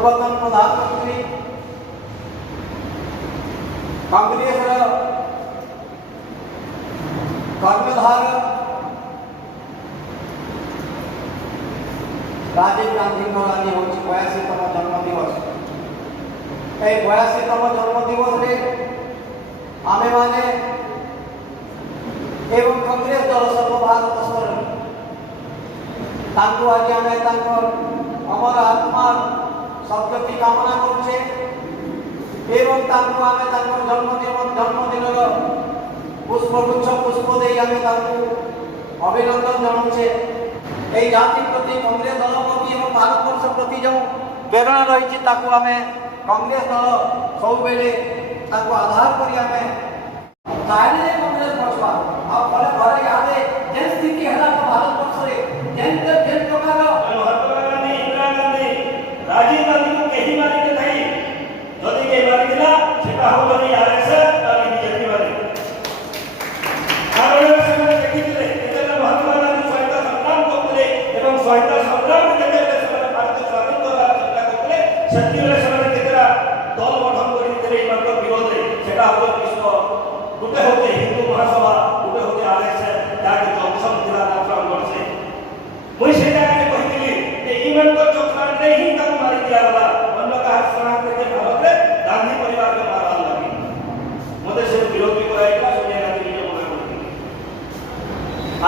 पूर्वतन प्रधानमंत्री कांग्रेस कर्णधार राजीव गांधी आज हूँ 82तम जन्मदिवस। ये 82तम जन्मदिवस आमे माने एवं कांग्रेस दल सर्वभारत स्तर आज आमे अमर आत्मा सद्गति कामना करुचे एवं आमे जन्मदिन पुष्पगुच्छ पुष्प दे आमे अभिनंदन जनाऊे। यही जाति प्रति कांग्रेस दल प्रति और भारतवर्ष प्रति जो प्रेरणा रही आमे कांग्रेस दल सब बेले आधार कर कांग्रेस बचवा फल घरे इहादे जे स्थिति है भारतवर्ष में जेन प्रकार महात्मा गांधी इंदिरा गांधी राजीव गांधी को कहीं मारी के नहीं जदि के मारी दिला सेटा हो गनी आरएसएस और बीजेपी वाले कारण से देखिले केते महात्मा गांधी स्वायत्त संग्राम करले एवं स्वायत्त संग्राम केते से भारत स्वाधीन करबार चेष्टा करले सत्यरे से केतेरा दल गठन करी तेरे इमान विरोध रे सेटा हो विश्व गुटे होते हिंदू महासभा गुटे होते आरएसएस जाके जंक्शन जिला नाम करसे मुई सेटा के कहिली ए इमान को चक्रांत नहीं ही तक मारी दिया वाला अन्य का स्थान के भारत रे गांधी परिवार के मारवा लगी मते से विरोधी कराइला सोनिया गांधी ने बोला करती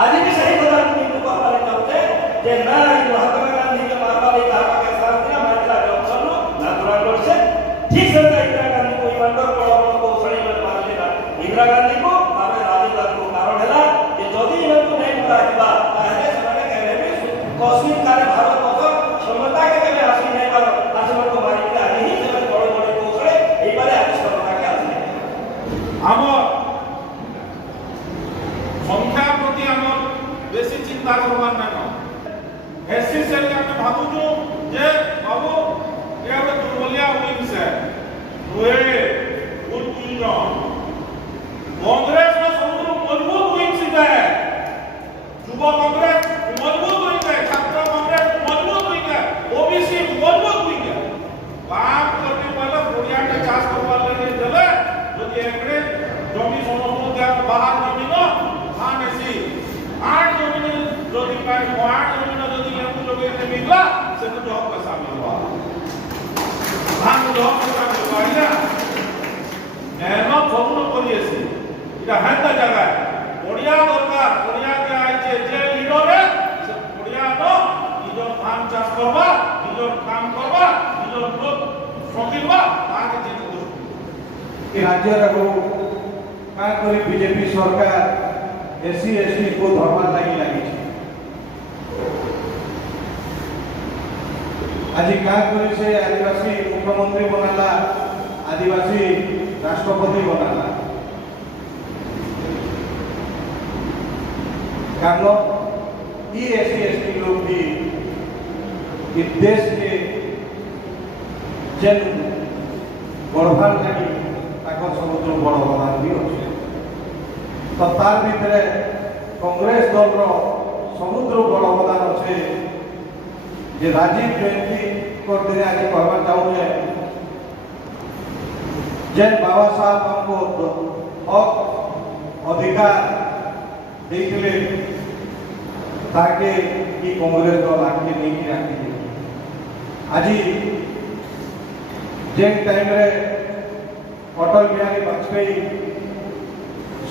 आज भी सही बता कि को हमारे चाहते जे ना महात्मा गांधी के मारवा ले कहा पाकिस्तान ने मारला जंक्शन ना दुरागढ़ से ठीक से इंदिरा गांधी को ईमानदार बड़ा को सड़ी में मार लेना इंदिरा गांधी को और राजीव गांधी को कारण है कि जदि इनको नहीं मारा दिबा ताहे ସେମାନେ कहले भी कश्मीर कारे भारत को क्षमता के केले आसी नहीं पर आसमान को मारी के आज ही ସେମାନେ बड़े बड़े कौशले एई बारे आज क्षमता के आसी हम संख्या प्रति हम बेसी चिंता करबार ना एससी सेल के हम भाबु जो जे बाबू या दुर्बलिया होई से ओए फुल यूनियन कांग्रेस में सबसे मजबूत विंग सीधा है युवा कांग्रेस मजबूत विंग है छात्र कांग्रेस मजबूत विंग है ओबीसी मजबूत विंग है बात करने वाला बुढ़िया के चाष करवा लेने चले जो कि एकड़े जमी समूह के बाहर जमीन धान ऐसी 8 जमीन जो कि 8 जमीन जो कि लेमु लोग के मिलला से तो जॉब का शामिल हुआ धान जॉब का शामिल हुआ मेहनत सबनो करिएसी এটা হেনতা জায়গা পড়িয়া দরকার পড়িয়া কে আইছে যে লিডরে সে পড়িয়া তো নিজর ধান চাষ করবা নিজর কাম করবা নিজর লোক সকিবা তাকে জিতে করবে এই রাজ্যের আগু কা করি বিজেপি সরকার এসসি এসটি को ধরবার লাগি আজি কা করি সে আদিবাসী মুখ্যমন্ত্রী বনালা आदिवासी राष्ट्रपति बनाना कारण ये एससी लोग भी इस देश के जेन गढ़वार लगी समुद्र बड़ अवदान भी अच्छे तो तार भीतर कांग्रेस दल समुद्र बड़ अवदान अच्छे जे राजीव जयंती कर दिन आज कहवा चाहूँ जैन बाबा साहब हमको हक अधिकार देखले ताके कि कांग्रेस दल आगे नहीं रखी आज जेन टाइम रे अटल बिहारी वाजपेयी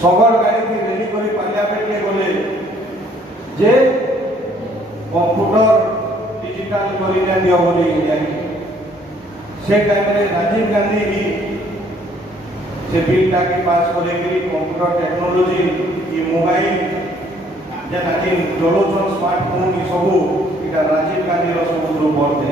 सगर गाड़ी की रेली करी पार्लियामेंट के गले जे कंप्यूटर डिजिटल करी दियो बोली से टाइम रे राजीव गांधी भी से बिल टाके पास करे कि कंप्यूटर टेक्नोलॉजी ये मोबाइल जेना कि चलोचन स्मार्टफोन ये सब इटा राजीव गांधी रो सब बल दे